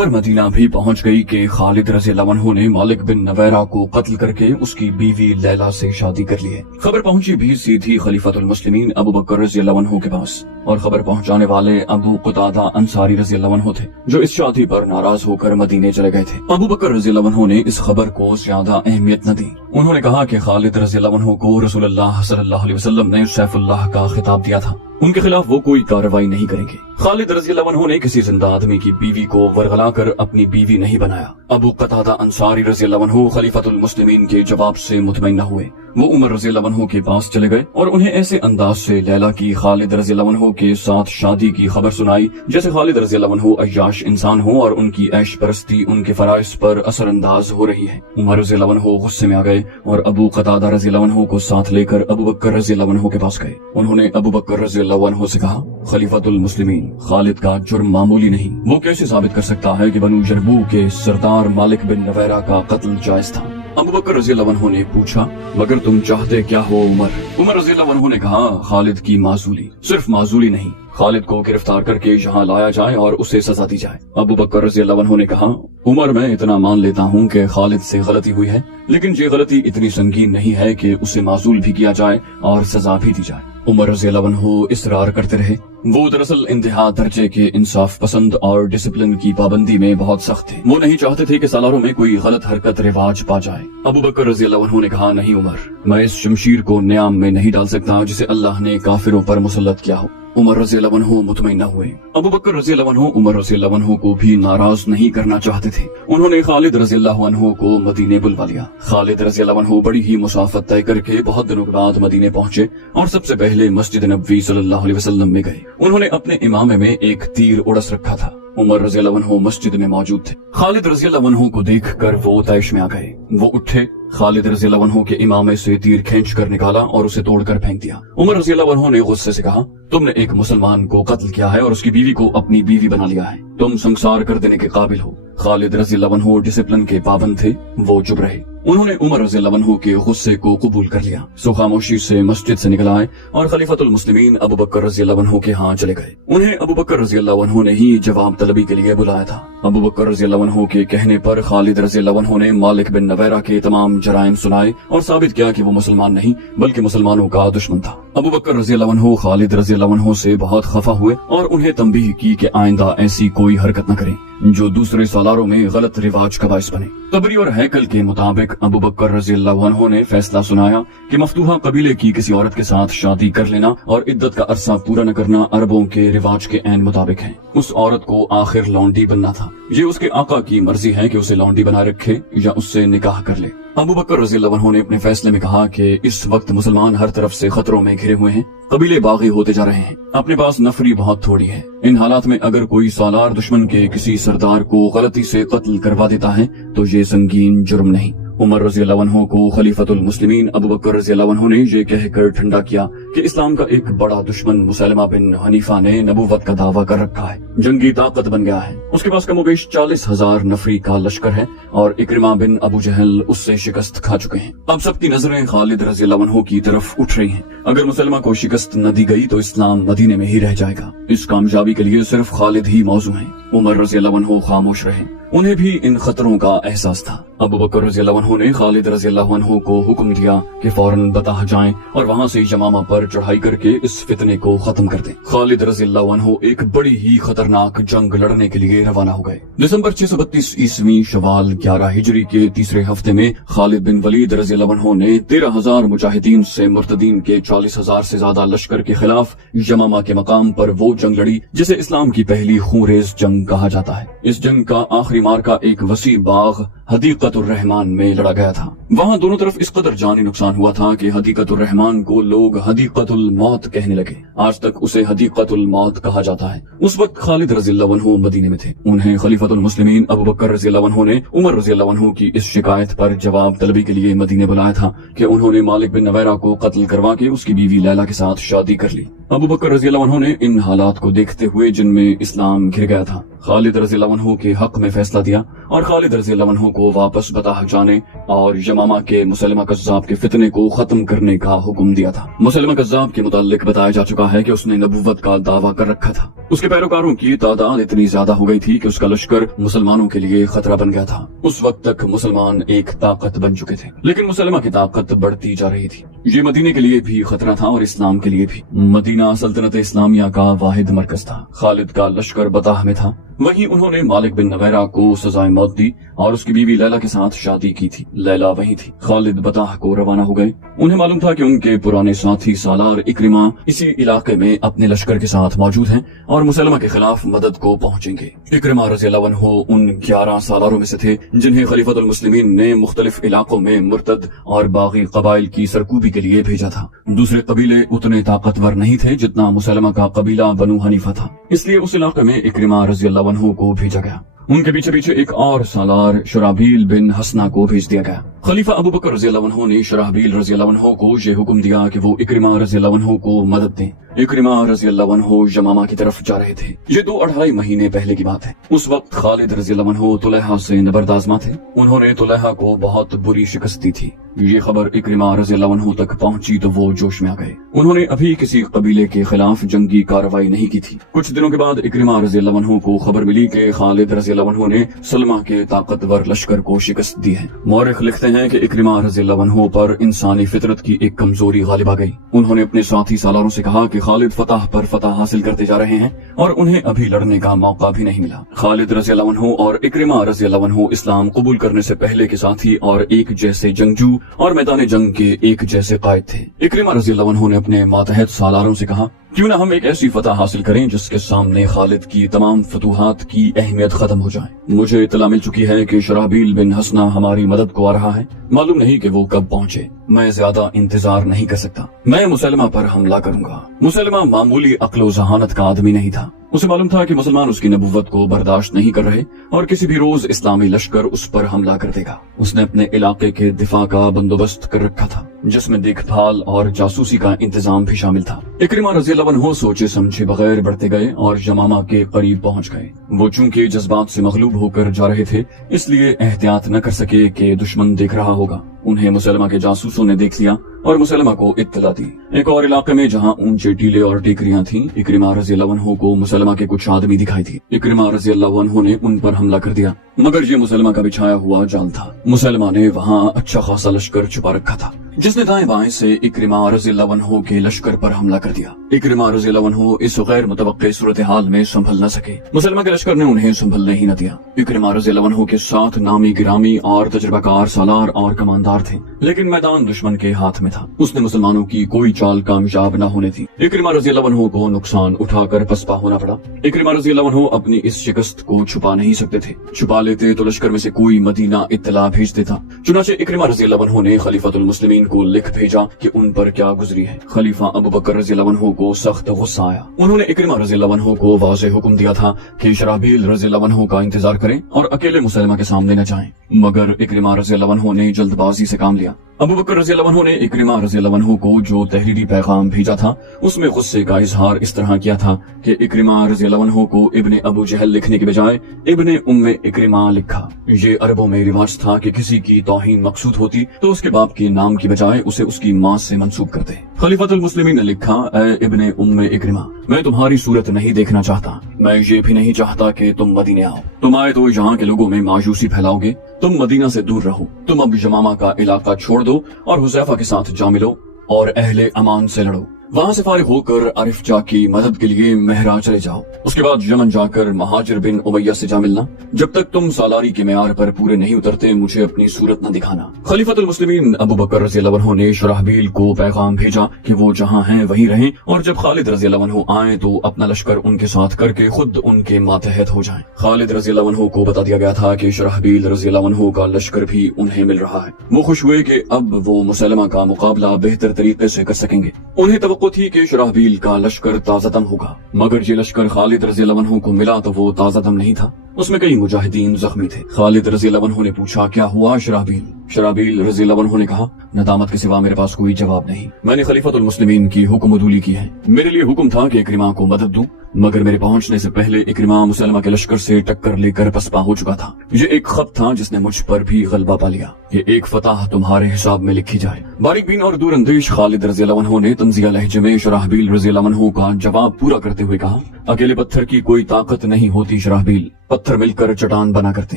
खबर मदीना भी पहुंच गई कि खालिद रज़ी अल्लाह अन्हु ने मालिक बिन नवैरा को कत्ल करके उसकी बीवी लैला से शादी कर ली है। खबर पहुंची भी सीधी खलीफतुल मुस्लिमीन अबू बकर रज़ी अल्लाह अन्हु के पास, और खबर पहुंचाने वाले अबू कुतादा अंसारी रज़ी अल्लाह अन्हु थे, जो इस शादी पर नाराज होकर मदीने चले गए थे। अबू बकर रज़ी अल्लाह अन्हु ने इस खबर को ज्यादा अहमियत न दी। उन्होंने कहा कि खालिद रज़ी अल्लाह अन्हु को रसूलुल्लाह सल्लल्लाहु अलैहि वसल्लम ने सैफुल्लाह का खिताब दिया था, उनके खिलाफ वो कोई कार्रवाई नहीं करेंगे। खालिद रज़ी अल्लाह अन्हु ने किसी जिंदा आदमी की बीवी को वरगला कर अपनी बीवी नहीं बनाया। अबू कतादा अंसारी रज़ी अल्लाह अन्हु खलीफतुल मुस्लिमीन के जवाब से मुतमईन हुए। वो उमर रज़ी अल्लाह अन्हु के पास चले गए और उन्हें ऐसे अंदाज से लैला की खालिद रज़ी अल्लाह अन्हु के साथ शादी की खबर सुनाई जैसे खालिद रज़ी अल्लाह अन्हु अय्याश इंसान हो और उनकी ऐश परस्ती उनके फराइज पर असरअंदाज हो रही है। उमर रज़ी अल्लाह अन्हु गुस्से में आ गए और अबू कतादा रज़ी अल्लाह अन्हु को साथ लेकर अबू बकर रज़ी अल्लाह अन्हु के पास गए। उन्होंने अबू बकर रज़ी अल्लाह अन्हु से कहा, खलीफतुल मुस्लिमीन, खालिद का जुर्म मामूली नहीं, वो कैसे साबित कर सकता है कि बनु जरबू के सरदार मालिक बिन नवैरा का कत्ल जायज था। अबू बकर रज़ी अल्लाह अन्हु ने पूछा, मगर तुम चाहते क्या हो उमर? उमर रज़ी अल्लाह अन्हु ने कहा, खालिद की माजूली, सिर्फ माजूली नहीं, खालिद को गिरफ्तार करके यहाँ लाया जाए और उसे सजा दी जाए। अबू बकर रज़ी अल्लाह अन्हु ने कहा, उमर, मैं इतना मान लेता हूँ कि खालिद से गलती हुई है, लेकिन ये गलती इतनी संगीन नहीं है कि उसे माजूल भी किया जाए और सजा भी दी जाए। उमर रज़ी अल्लाह अन्हु इसरार करते रहे। वो दरअसल इंतहा दर्जे के इंसाफ पसंद और डिसिप्लिन की पाबंदी में बहुत सख्त थे। वो नहीं चाहते थे कि सालारों में कोई गलत हरकत रिवाज पा जाए। अबू बकर रज़ी अल्लाह अन्हु ने कहा, नहीं उमर, मैं इस शमशीर को न्याम में नहीं डाल सकता जिसे अल्लाह ने काफिरों पर मुसल्लत किया हो। उमर रज़ी अल्लाह अन्हु मुतमईन हुए। अबू बकर रज़ी अल्लाह अन्हु उमर रज़ी अल्लाह अन्हु को भी नाराज नहीं करना चाहते थे। उन्होंने खालिद रज़ी अल्लाह अन्हु को मदीने बुलवा लिया। खालिद रज़ी अल्लाह अन्हु बड़ी ही मुसाफत तय करके बहुत दिनों के बाद मदीने पहुंचे और सबसे पहले मस्जिद नबवी सल्लल्लाहु अलैहि वसल्लम में गए। उन्होंने अपने इमामे में एक तीर उड़स रखा था। उमर रज़ी अल्लाह अन्हु मस्जिद में मौजूद थे। खालिद रज़ी अल्लाह अन्हु को देखकर वो तैश में आ गए। वो उठे, खालिद रज़ी अल्लाह अन्हु के इमामे से तीर खींच कर निकाला और उसे तोड़कर फेंक दिया। उमर रज़ी अल्लाह अन्हु ने गुस्से से कहा, तुमने एक मुसलमान को कत्ल किया है और उसकी बीवी को अपनी बीवी बना लिया है, तुम संसार कर देने के काबिल हो। खालिद रज़ी अल्लाह अन्हु डिसिप्लिन के पाबंद थे, वो चुप रहे। उन्होंने उमर रज़ी अल्लाह अन्हु के गुस्से को कबूल कर लिया। सो खामोशी से मस्जिद से निकल आए और खलीफतुल मुस्लिमीन अबू बकर रज़ी अल्लाह अन्हु के यहाँ चले गए। उन्हें अबू बकर रज़ी अल्लाह अन्हु ने ही जवाब तलबी के लिए बुलाया था। अबू बकर रज़ी अल्लाह अन्हु के कहने पर खालिद रज़ी अल्लाह अन्हु ने मालिक बिन नवैरा के तमाम जराइम सुनाए और साबित किया कि वो मुसलमान नहीं बल्कि मुसलमानों का दुश्मन था। अबू बकर रज़ी अल्लाह अन्हु खालिद रज़ी अल्लाह अन्हु से बहुत खफा हुए और उन्हें तंबीह की कि आइंदा ऐसी कोई हरकत न करें जो दूसरे सालारों में गलत रिवाज का बाइस बने। तबरी और हैकल के मुताबिक अबू बकर रज़ी अल्लाह अन्हु ने फैसला सुनाया कि मफ्तूहा कबीले की किसी औरत के साथ शादी कर लेना और इद्दत का अरसा पूरा न करना अरबों के रिवाज के ऐन मुताबिक है। उस औरत को आखिर लौंडी बनना था। ये उसके आका की मर्जी है कि उसे लौंडी बनाए रखे या उससे निकाह कर ले। अबू बकर रज़ी अल्लाह अन्हु ने अपने फैसले में कहा कि इस वक्त मुसलमान हर तरफ से खतरों में घिरे हुए हैं, कबीले बागी होते जा रहे हैं, अपने पास नफरी बहुत थोड़ी है। इन हालात में अगर कोई सालार दुश्मन के किसी सरदार को गलती से कत्ल करवा देता है तो ये संगीन जुर्म नहीं। उमर रज़ी अल्लाह अन्हु को खलीफतुल मुस्लिमीन अबू बकर रज़ी अल्लाह अन्हु ने ये कहकर ठंडा किया कि इस्लाम का एक बड़ा दुश्मन मुसलमा बिन हनीफा ने नबूवत का दावा कर रखा है, जंगी ताकत बन गया है। उसके पास कमोबेश 40,000 नफरी का लश्कर है और इक्रिमा बिन अबू जहल उससे शिकस्त खा चुके हैं। अब सबकी नजरें खालिद रज़ी अल्लाह अन्हु की तरफ उठ रही हैं। अगर मुसलमा को शिकस्त न दी गई तो इस्लाम मदीने में ही रह जाएगा। इस कामयाबी के लिए सिर्फ खालिद ही मौजू हैं। उमर रज़ी अल्लाह अन्हु खामोश रहे। उन्हें भी इन खतरों का एहसास था। अबू बकर रज़ी अल्लाह अन्हु ने खालिद रज़ी अल्लाह अन्हु को हुक्म दिया कि फौरन बताह जाएं और वहाँ से यमामा पर चढ़ाई करके इस फितने को खत्म कर दें। खालिद रज़ी अल्लाह अन्हु एक बड़ी ही खतरनाक जंग लड़ने के लिए रवाना हो गए। दिसंबर 632 ईस्वी शवाल 11 हिजरी के तीसरे हफ्ते में खालिद बिन वलीद रज़ी अल्लाह अन्हु ने 13,000 मुजाहिदीन से मुर्तदीन के 40,000 से ज्यादा लश्कर के खिलाफ यमामा के मकाम पर वो जंग लड़ी जिसे इस्लाम की पहली खूंरेज जंग कहा जाता है। इस जंग का आखिरी मार्का एक वसी बाग हदीकतुर रहमान में लड़ा गया था। वहाँ दोनों तरफ इस कदर जानी नुकसान हुआ था कि हदीकतुर रहमान को लोग हदीकतुल मौत कहने लगे। आज तक उसे हदीकतुल मौत कहा जाता है। उस वक्त खालिद रज़ी अल्लाह अन्हु मदीने में थे। उन्हें खलीफतुल मुस्लिमीन अबू बकर रज़ी अल्लाह अन्हु ने उमर रज़ी अल्लाह अन्हु की इस शिकायत पर जवाब तलबी के लिए मदीने बुलाया था कि उन्होंने मालिक बिन नवैरा को कत्ल करवा के उसकी बीवी लैला के साथ शादी कर ली। अबू बकर रज़ी अल्लाह अन्हु ने इन हालात को देखते हुए जिनमें इस्लाम घिर गया था, खालिद रज़ी अल्लाह अन्हु के हक में फैसला दिया और खालिद रज़ी अल्लाह अन्हु को वापस बताह जाने और यमामा के मुसलमा कज़्ज़ाब के फितने को खत्म करने का हुक्म दिया था। मुसलमा कज़्ज़ाब के मुताल्लिक बताया जा चुका है कि उसने नबूवत का दावा कर रखा था। اس کے پیروکاروں کی تعداد اتنی زیادہ ہو گئی تھی کہ اس کا لشکر مسلمانوں کے لیے خطرہ بن گیا تھا۔ اس وقت تک مسلمان ایک طاقت بن چکے تھے، لیکن مسلمہ کی طاقت بڑھتی جا رہی تھی۔ یہ مدینے کے لیے بھی خطرہ تھا اور اسلام کے لیے بھی۔ مدینہ سلطنت اسلامیہ کا واحد مرکز تھا۔ خالد کا لشکر بطاح میں تھا، وہیں انہوں نے مالک بن نویرہ کو سزائے موت دی اور اس کی بیوی لیلا کے ساتھ شادی کی تھی۔ لیلا وہیں تھی۔ خالد بطاح کو روانہ ہو گئے۔ انہیں معلوم تھا کہ ان کے پرانے ساتھی سالار اکرمہ اسی علاقے میں اپنے لشکر کے ساتھ موجود ہیں اور مسلمہ کے خلاف مدد کو پہنچیں گے۔ اکرمہ رضی اللہ عنہ ان 11 سالاروں میں سے تھے جنہیں خلیفۃ المسلمین نے مختلف علاقوں میں مرتد اور باغی قبائل کی سرکوبی کے لیے بھیجا تھا۔ دوسرے قبیلے اتنے طاقتور نہیں تھے جتنا مسلمہ کا قبیلہ بنو حنیفہ تھا، اس لیے اس علاقے میں اکرمہ رضی اللہ عنہ کو بھیجا گیا۔ ان کے پیچھے پیچھے ایک اور سالار شرحبیل بن حسنہ کو بھیج دیا گیا۔ خلیفہ ابو بکر رضی اللہ عنہ نے شرحبیل رضی اللہ عنہ کو یہ حکم دیا کہ وہ اکرمہ رضی اللہ عنہ کو مدد دیں۔ اکرمہ رضی اللہ عنہ یمامہ کی طرف جا رہے تھے۔ یہ 2-2.5 مہینے پہلے کی بات ہے۔ اس وقت خالد رضی اللہ عنہ طلحہ سے نبردآزما تھے۔ انہوں نے طلحہ کو بہت بری شکست دی تھی۔ یہ خبر اکرمہ رضی اللہ عنہ تک پہنچی تو وہ جوش میں آ گئے۔ انہوں نے ابھی کسی قبیلے کے خلاف جنگی کارروائی نہیں کی تھی۔ کچھ دنوں کے بعد اکرمہ رضی اللہ عنہ کو خبر ملی کہ خالد رضی اللہ عنہ نے سلمہ کے طاقتور لشکر کو شکست دی ہے۔ مورخ لکھتے ہیں کہ اکرمہ رضی اللہ عنہ پر انسانی فطرت کی ایک کمزوری غالب آ گئی۔ انہوں نے اپنے ساتھی سالاروں سے کہا کہ خالد فتح پر فتح حاصل کرتے جا رہے ہیں اور انہیں ابھی لڑنے کا موقع بھی نہیں ملا۔ خالد رضی اللہ عنہ اور اکرمہ رضی اللہ عنہ اسلام قبول کرنے سے پہلے کے ساتھی اور ایک جیسے جنگجو اور میدان جنگ کے ایک جیسے قائد تھے۔ اکرمہ رضی اللہ عنہ نے اپنے ماتحت سالاروں سے کہا، کیوں نہ ہم ایک ایسی فتح حاصل کریں جس کے سامنے خالد کی تمام فتوحات کی اہمیت ختم ہو جائے۔ مجھے اطلاع مل چکی ہے کہ شرحبیل بن حسنہ ہماری مدد کو آ رہا ہے، معلوم نہیں کہ وہ کب پہنچے۔ میں زیادہ انتظار نہیں کر سکتا، میں مسلمہ پر حملہ کروں گا۔ مسلمہ معمولی عقل و ذہانت کا آدمی نہیں تھا۔ اسے معلوم تھا کہ مسلمان اس کی نبوت کو برداشت نہیں کر رہے اور کسی بھی روز اسلامی لشکر اس پر حملہ کر دے گا۔ اس نے اپنے علاقے کے دفاع کا بندوبست کر رکھا تھا جس میں دیکھ بھال اور جاسوسی کا انتظام بھی شامل تھا۔ اکرمہ رضی اللہ عنہ سوچے سمجھے بغیر بڑھتے گئے اور یمامہ کے قریب پہنچ گئے۔ وہ چونکہ جذبات سے مغلوب ہو کر جا رہے تھے اس لیے احتیاط نہ کر سکے کہ دشمن دیکھ رہا ہوگا۔ انہیں مسلمہ کے جاسوسوں نے دیکھ لیا اور مسلمہ کو اطلاع دی۔ ایک اور علاقے میں جہاں اونچے ٹیلے اور ٹیکریاں تھیں، اکرمہ رضی اللہ عنہ کو مسلمہ کے کچھ آدمی دکھائی تھی۔ اکرمہ رضی اللہ عنہ نے ان پر حملہ کر دیا، مگر یہ مسلمہ کا بچھایا ہوا جال تھا۔ مسلمہ نے وہاں اچھا خاصا لشکر چھپا رکھا تھا جس نے دائیں بائیں سے اکرمہ رضی اللہ عنہ کے لشکر پر حملہ کر دیا۔ اکرمہ رضی اللہ عنہ اس غیر متوقع صورتحال میں سنبھل نہ سکے۔ مسلمہ کے لشکر نے انہیں سنبھلنے ہی نہ دیا۔ اکرمہ رضی اللہ عنہ کے ساتھ نامی گرامی اور تجربہ کار سالار اور کماندار تھے، لیکن میدان دشمن کے ہاتھ میں تھا۔ اس نے مسلمانوں کی کوئی چال کامیاب نہ ہونے تھی۔ اکرمہ رضی اللہ عنہ کو نقصان اٹھا کر پسپا ہونا پڑا۔ اکرمہ رضی اللہ عنہ اپنی اس شکست کو چھپا نہیں سکتے تھے۔ چھپا لیتے تو لشکر میں سے کوئی مدینہ اطلاع بھیج دیتا۔ چنانچہ اکرمہ رضی اللہ عنہ نے خلیفۃ المسلمین کو لکھ بھیجا کہ ان پر کیا گزری ہے۔ خلیفہ ابو بکر رضی اللہ عنہ کو سخت غصہ آیا۔ انہوں نے اکرمہ رضی اللہ عنہ کو واضح حکم دیا تھا کہ شرحبیل رضی اللہ عنہ کا انتظار کریں اور اکیلے مسلمہ کے سامنے نہ جائیں، مگر اکرمہ رضی اللہ عنہ نے جلد بازی سے کام لیا۔ ابو بکر رضی اللہ عنہ نے اکرمہ رضی اللہ عنہ کو جو تحریری پیغام بھیجا تھا اس میں غصے کا اظہار اس طرح کیا تھا کہ اکرمہ رضی اللہ عنہ کو ابن ابو جہل لکھنے کے بجائے ابن ام اکرمہ لکھا۔ یہ عربوں میں رواج تھا کہ کسی کی توہین مقصود ہوتی تو اس کے باپ کے نام کی بجائے اسے اس کی ماں سے منسوب کرتے۔ خلیفۃ المسلمین نے لکھا، اے ابن ام اکرمہ، میں تمہاری صورت نہیں دیکھنا چاہتا، میں یہ بھی نہیں چاہتا کہ تم مدینے آؤ۔ تم آئے تو یہاں کے لوگوں میں مایوسی پھیلاؤ گے۔ تم مدینہ سے دور رہو۔ تم اب یمامہ کا علاقہ چھوڑ دو اور حذیفہ کے ساتھ جا ملو اور اہل امان سے لڑو۔ وہاں سے فارغ ہو کر عرف جا کی مدد کے لیے مہرا چلے جاؤ۔ اس کے بعد یمن جا کر مہاجر بن امیہ سے جا ملنا۔ جب تک تم سالاری کے معیار پر پورے نہیں اترتے مجھے اپنی صورت نہ دکھانا۔ خلیفۃ المسلمین ابو بکر رضی اللہ عنہ نے شرحبیل کو پیغام بھیجا کہ وہ جہاں ہیں وہیں رہیں اور جب خالد رضی اللہ عنہ آئیں تو اپنا لشکر ان کے ساتھ کر کے خود ان کے ماتحت ہو جائیں۔ خالد رضی اللہ عنہ کو بتا دیا گیا تھا کہ شرحبیل رضی اللہ عنہ کا لشکر بھی انہیں مل رہا ہے۔ وہ خوش ہوئے کہ اب وہ مسلمہ کا مقابلہ بہتر طریقے سے کر سکیں گے۔ انہیں توقع تھی کہ شرحبیل کا لشکر تازہ دم ہوگا، مگر یہ لشکر خالد رضی اللہ عنہ کو ملا تو وہ تازہ دم نہیں تھا، اس میں کئی مجاہدین زخمی تھے۔ خالد رضی اللہ عنہ نے پوچھا، کیا ہوا شرحبیل؟ شرحبیل رضی اللہ عنہ نے کہا، ندامت کے سوا میرے پاس کوئی جواب نہیں، میں نے خلیفۃ المسلمین کی حکم عدولی کی ہے۔ میرے لیے حکم تھا کہ اکرمہ کو مدد دوں، मगर मेरे पहुंचने से पहले इकरिमा मुसलमा के लश्कर से टक्कर लेकर पसपा हो चुका था। ये एक खत था जिसने मुझ पर भी गलबा पा लिया। ये एक फतह तुम्हारे हिसाब में लिखी जाए। बारीक बीन और दूर अंदेश खालिद रज़ी अल्लाह अन्हु ने तंजिया लहजे में शराहबील रज़ी अल्लाह अन्हु का जवाब पूरा करते हुए कहा, अकेले पत्थर की कोई ताकत नहीं होती शराहबील, पत्थर मिलकर चट्टान बना करते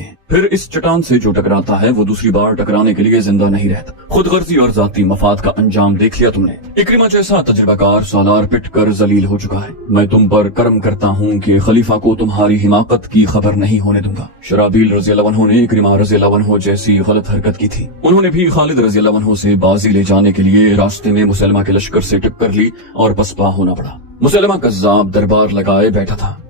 हैं। फिर इस चट्टान से जो टकराता है वो दूसरी बार टकराने के लिए जिंदा नहीं रहता। खुद गर्जी और जाती मफाद का अंजाम देख लिया तुमने। इकरिमा जैसा तजुर्बाकार सालार पिट कर जलील हो चुका है। मैं तुम पर कर्म करता हूँ कि खलीफा को तुम्हारी हिमाकत की खबर नहीं होने दूंगा। शराबील रज़ी अल्लाह अन्हु ने इकरिमा रज़ी अल्लाह अन्हु जैसी गलत हरकत की थी। उन्होंने भी खालिद रज़ी अल्लाह अन्हु से बाजी ले जाने के लिए रास्ते में मुसलमा के लश्कर से टक्कर ली और पसपा होना पड़ा। मुसलमा कज़्ज़ाब दरबार लगाए बैठा था।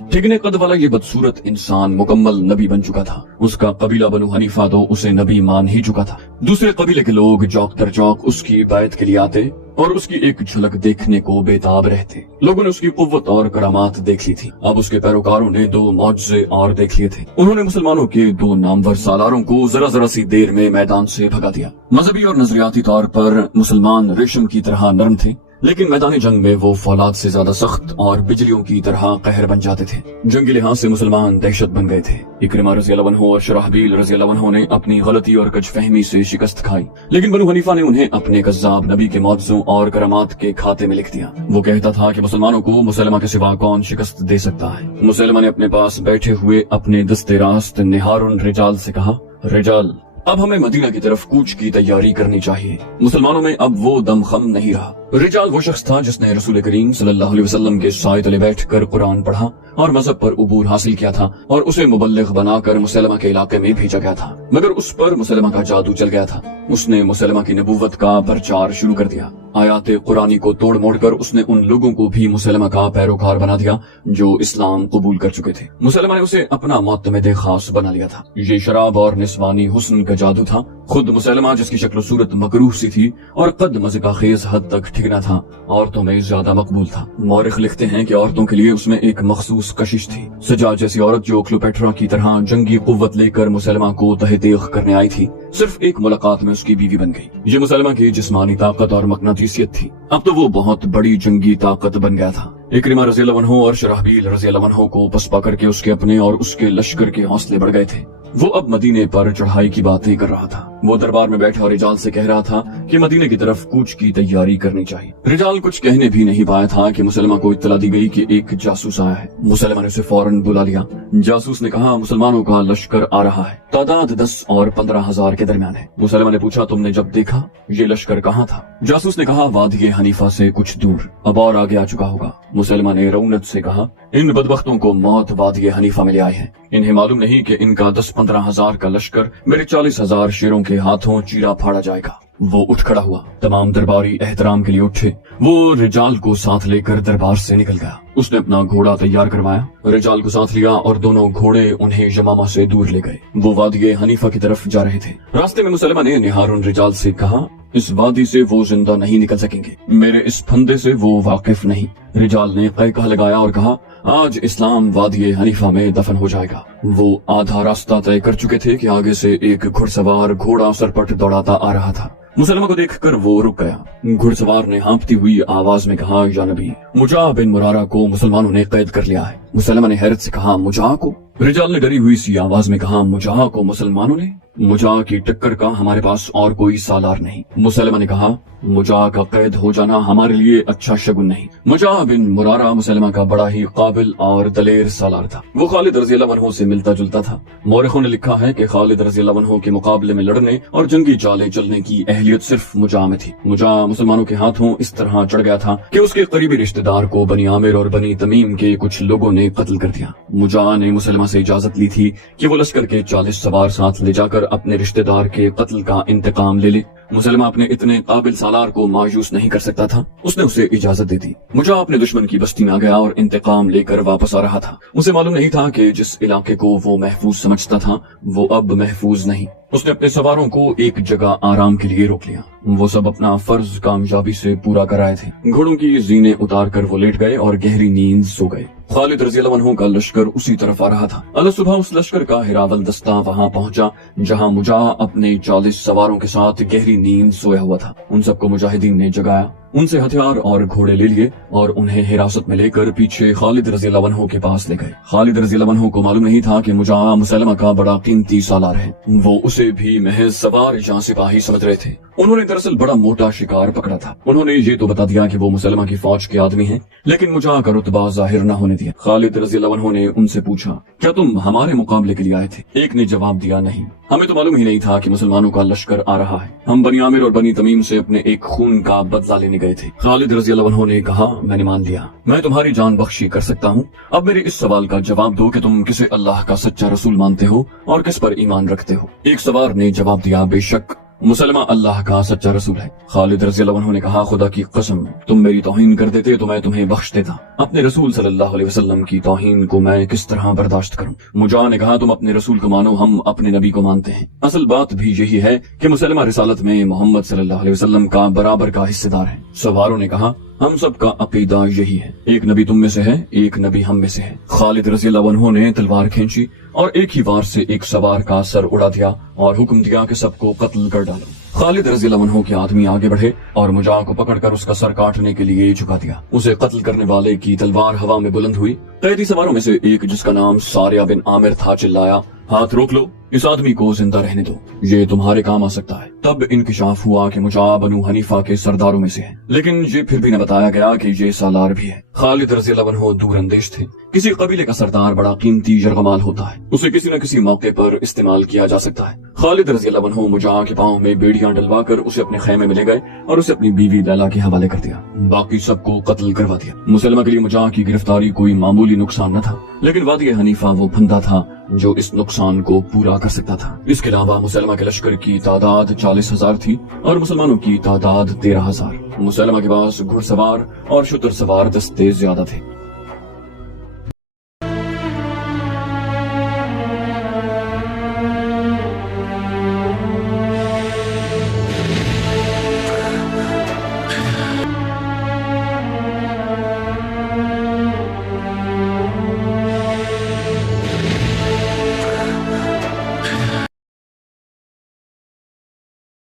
ठिगने कद वाला ये बदसूरत इंसान मुकम्मल नबी बन चुका था। उसका कबीला बनु हनीफा तो उसे नबी मान ही चुका था। दूसरे कबीले के लोग चौक दर चौक उसकी बैत के लिए आते और उसकी एक झलक देखने को बेताब रहते। लोगों ने उसकी कुव्वत और करामात देख ली थी। अब उसके पैरोकारों ने 2 मौजज़े और देख लिए थे। उन्होंने मुसलमानों के 2 नामवर सालारों को जरा जरा सी देर में मैदान से भगा दिया। मजहबी और नजरियाती तौर पर मुसलमान रेशम की तरह नरम थे, लेकिन मैदानी जंग में वो फौलाद से ज्यादा सख्त और बिजलियों की तरह कहर बन जाते थे। जंगी लिहाज से मुसलमान दहशत बन गए थे। इकरिमा रज़ी अल्लाह अन्हु और शराहबील रज़ी अल्लाह अन्हु ने अपनी गलती और कजफहमी से शिकस्त खाई, लेकिन बनु हनीफा ने उन्हें अपने कज़्ज़ाब नबी के मौजज़ों और करामात के खाते में लिख दिया। वो कहता था कि मुसलमानों को मुसलमा के सिवा कौन शिकस्त दे सकता है। मुसलमा ने अपने पास बैठे हुए अपने दस्ते रास्त निहारुन रिजाल से कहा, रिजाल, अब हमें मदीना की तरफ कूच की तैयारी करनी चाहिए। मुसलमानों में अब वो दमखम नहीं रहा। रिजाल वो शख्स था जिसने रसूल करीम सल्लल्लाहु अलैहि वसल्लम के साए तले बैठकर कुरान पढ़ा और मजहब पर उबूर हासिल किया था और उसे मुबल्लिग बनाकर मुसलमा के इलाके में भेजा गया था। मगर उस पर मुसलमा का जादू चल गया था। उसने मुसलमा की नबूवत का प्रचार शुरू कर दिया। आयाते कुरानी को तोड़ मोड़ कर उसने उन लोगों को भी मुसलमा का पैरोकार बना दिया जो इस्लाम कबूल कर चुके थे। मुसलमा ने उसे अपना मोतमिद खास बना लिया था। ये शराब और निस्वानी हुस्न का जादू था। खुद मुसलमा जिसकी शक्ल सूरत मकरूह सी थी और कद मज़े खेज हद तक ठिकना था, औरतों में ज्यादा मकबूल था। मौरिख लिखते हैं कि औरतों के लिए उसमें एक मखसूस कशिश थी। सजा जैसी औरत जो क्लोपेट्रा की तरह जंगी कुव्वत लेकर मुसलमा को तहतीक करने आई थी, सिर्फ एक मुलाकात में उसकी बीवी बन गई। ये मुसलमा की जिस्मानी ताकत और मकनातीसियत थी। अब तो वो बहुत बड़ी जंगी ताकत बन गया था। इकरिमा रज़ी अल्लाह अन्हु और शराहबील रज़ी अल्लाह अन्हु को पसपा करके उसके अपने और उसके लश्कर के हौसले बढ़ गए थे। वो अब मदीने पर चढ़ाई की बातें कर रहा था। वो दरबार में बैठा रिजाल से कह रहा था कि मदीने की तरफ कूच की तैयारी करनी चाहिए। रिजाल कुछ कहने भी नहीं पाया था कि मुसलमा को इत्तला दी गई कि एक जासूस आया है। मुसलमा ने उसे फौरन बुला लिया। जासूस ने कहा, मुसलमानों का लश्कर आ रहा है, तादाद 10 और 15,000 के दरमियान है। मुसलमा ने पूछा, तुमने जब देखा ये लश्कर कहाँ था? जासूस ने कहा, वादी हनीफा से कुछ दूर, अब और आगे आ चुका होगा। मुसलमा ने रौनक से कहा, इन बदबख्तों को मौत वादी हनीफा में ले आए हैं। इन्हें मालूम नहीं कि इनका 10-15,000 का लश्कर मेरे 40,000 शेरों के हाथों चीरा फाड़ा जाएगा। वो उठ खड़ा हुआ। तमाम दरबारी एहतराम के लिए उठे। वो रिजाल को साथ लेकर दरबार से निकल गया। उसने अपना घोड़ा तैयार करवाया, रिजाल को साथ लिया और दोनों घोड़े उन्हें यमामा से दूर ले गए। वो वादी हनीफा की तरफ जा रहे थे। रास्ते में मुसलमा ने निहारुन रिजाल से कहा, इस वादी से वो जिंदा नहीं निकल सकेंगे, मेरे इस फंदे से वो वाकिफ नहीं। रिजाल ने क़हक़ह लगाया और कहा, आज इस्लाम वादी हनीफा में दफन हो जाएगा। वो आधा रास्ता तय कर चुके थे कि आगे से एक घुड़सवार घोड़ा सरपट दौड़ाता आ रहा था। मुसलमा को देखकर वो रुक गया। घुड़सवार ने हाँफती हुई आवाज में कहा, या नबी, मुजाह बिन मुरारा को मुसलमानों ने कैद कर लिया है। मुसलमा ने हैरत से कहा, मुजाह को? रिजाल ने डरी हुई सी आवाज में कहा, मुजाह को मुसलमानों ने? मुजाह की टक्कर का हमारे पास और कोई सालार नहीं। मुसलमा ने कहा, मुजाह का कैद हो जाना हमारे लिए अच्छा शगुन नहीं। मुजाह बिन मुरारा मुसलमा का बड़ा ही काबिल और दलेर सालार था। वो खालिद रज़ी अल्लाह अन्हु से मिलता जुलता था। मौरिखों ने लिखा है कि खालिद रज़ी अल्लाह अन्हु के मुकाबले में लड़ने और जंगी चालें चलने की अहलियत सिर्फ मुजाह में थी। मुजाह मुसलमानों के हाथों इस तरह चढ़ गया था कि उसके करीबी रिश्तेदार को बनी आमिर और बनी तमीम के कुछ लोगों ने कत्ल कर दिया। मुजाह ने मुसलमा से इजाजत ली थी कि वो लश्कर के 40 सवार साथ ले जाकर अपने रिश्तेदार के कत्ल का इंतकाम ले ले। मुसलमा अपने इतने काबिल सालार को मायूस नहीं कर सकता था। उसने उसे इजाजत दे दी। मुजाह अपने दुश्मन की बस्ती में आ गया और इंतकाम लेकर वापस आ रहा था। उसे मालूम नहीं था कि जिस इलाके को वो महफूज समझता था वो अब महफूज नहीं। उसने अपने सवारों को एक जगह आराम के लिए रोक लिया। वो सब अपना फर्ज कामयाबी से पूरा कराए थे। घोड़ों की जीनें उतार कर वो लेट गए और गहरी नींद सो गए। खालिद रज़ी अल्लाह अन्हु का लश्कर उसी तरफ आ रहा था। अल सुबह उस लश्कर का हिरावल दस्ता वहाँ पहुँचा जहाँ मुजाह अपने 40 सवारों के साथ गहरी नींद सोया हुआ था। उन सबको मुजाहिदीन ने जगाया। उनसे हथियार और घोड़े ले लिए और उन्हें हिरासत में लेकर पीछे खालिद रज़ी अल्लाह अन्हु के पास ले गए। खालिद रज़ी अल्लाह अन्हु को मालूम नहीं था कि मुजाह मुसलमा का बड़ा कीमती सालार है। वो उसे भी महज सवार या सिपाही समझ रहे थे। उन्होंने दरअसल बड़ा मोटा शिकार पकड़ा था। उन्होंने ये तो बता दिया कि वो मुसलमा की फौज के आदमी हैं, लेकिन मुजाह का रुतबा जाहिर न होने दिया। खालिद रज़ी अल्लाह अन्हु ने उनसे पूछा, क्या तुम हमारे मुकाबले के लिए आए थे? एक ने जवाब दिया, नहीं, हमें तो मालूम ही नहीं था कि मुसलमानों का लश्कर आ रहा है। हम बनी आमिर और बनी तमीम से अपने एक खून का बदला लेने गए थे। खालिद रज़ी अल्लाह अन्हु ने कहा, मैंने मान लिया, मैं तुम्हारी जान बख्शी कर सकता हूँ। अब मेरे इस सवाल का जवाब दो कि तुम किसे अल्लाह का सच्चा रसूल मानते हो और किस पर ईमान रखते हो। एक सवार ने जवाब दिया, बेशक मुसलमा अल्लाह का सच्चा रसूल है। खालिद रज़ी अल्लाह अन्हु ने कहा, खुदा की कसम, तुम मेरी तौहीन कर देते तो मैं तुम्हें बख्श देता। अपने रसूल सल्लल्लाहु अलैहि वसल्लम की तौहीन को मैं किस तरह बर्दाश्त करूं? मुजाह ने कहा, तुम अपने रसूल को मानो, हम अपने नबी को मानते हैं। असल बात भी यही है कि मुसलमा रिसालत में मोहम्मद सल्लल्लाहु अलैहि वसल्लम का बराबर का हिस्सेदार है। सवारों ने कहा, हम सब का अकीदा यही है, एक नबी तुम में से है, एक नबी हम में से है। खालिद रज़ी अल्लाह अन्हु ने तलवार खींची और एक ही वार से एक सवार का सर उड़ा दिया और हुक्म दिया कि सबको कत्ल कर डालो। खालिद रज़ी अल्लाह अन्हु के आदमी आगे बढ़े और मुजाह को पकड़कर उसका सर काटने के लिए झुका दिया। उसे कत्ल करने वाले की तलवार हवा में बुलंद हुई। कैदी सवारों में से एक, जिसका नाम सारिया बिन आमिर था, चिल्लाया, हाथ रोक लो, इस आदमी को जिंदा रहने दो, ये तुम्हारे काम आ सकता है। तब इंकिशाफ हुआ कि मुजाह बनु हनीफा के सरदारों में से है, लेकिन ये फिर भी न बताया गया कि ये सालार भी है। खालिद रज़ी अल्लाह अन्हु दूर अंदेश थे। किसी कबीले का सरदार बड़ा कीमती यरगमाल होता है, उसे किसी न किसी मौके पर इस्तेमाल किया जा सकता है। खालिद रज़ी अल्लाह अन्हु मुजाह के पांव में बेड़ियां डलवाकर उसे अपने खेमे में ले गए और उसे अपनी बीवी लैला के हवाले कर दिया। बाकी सबको कत्ल करवा दिया। मुसलमा के लिए मुजाह की गिरफ्तारी कोई मामूली नुकसान न था, लेकिन वादी हनीफा वो बंदा था जो इस नुकसान को पूरा कर सकता था। इसके अलावा मुसलमा के लश्कर की तादाद 40,000 थी और मुसलमानों की तादाद 13,000। मुसलमा के पास घुड़सवार और शुतर सवार दस्ते ज्यादा थे।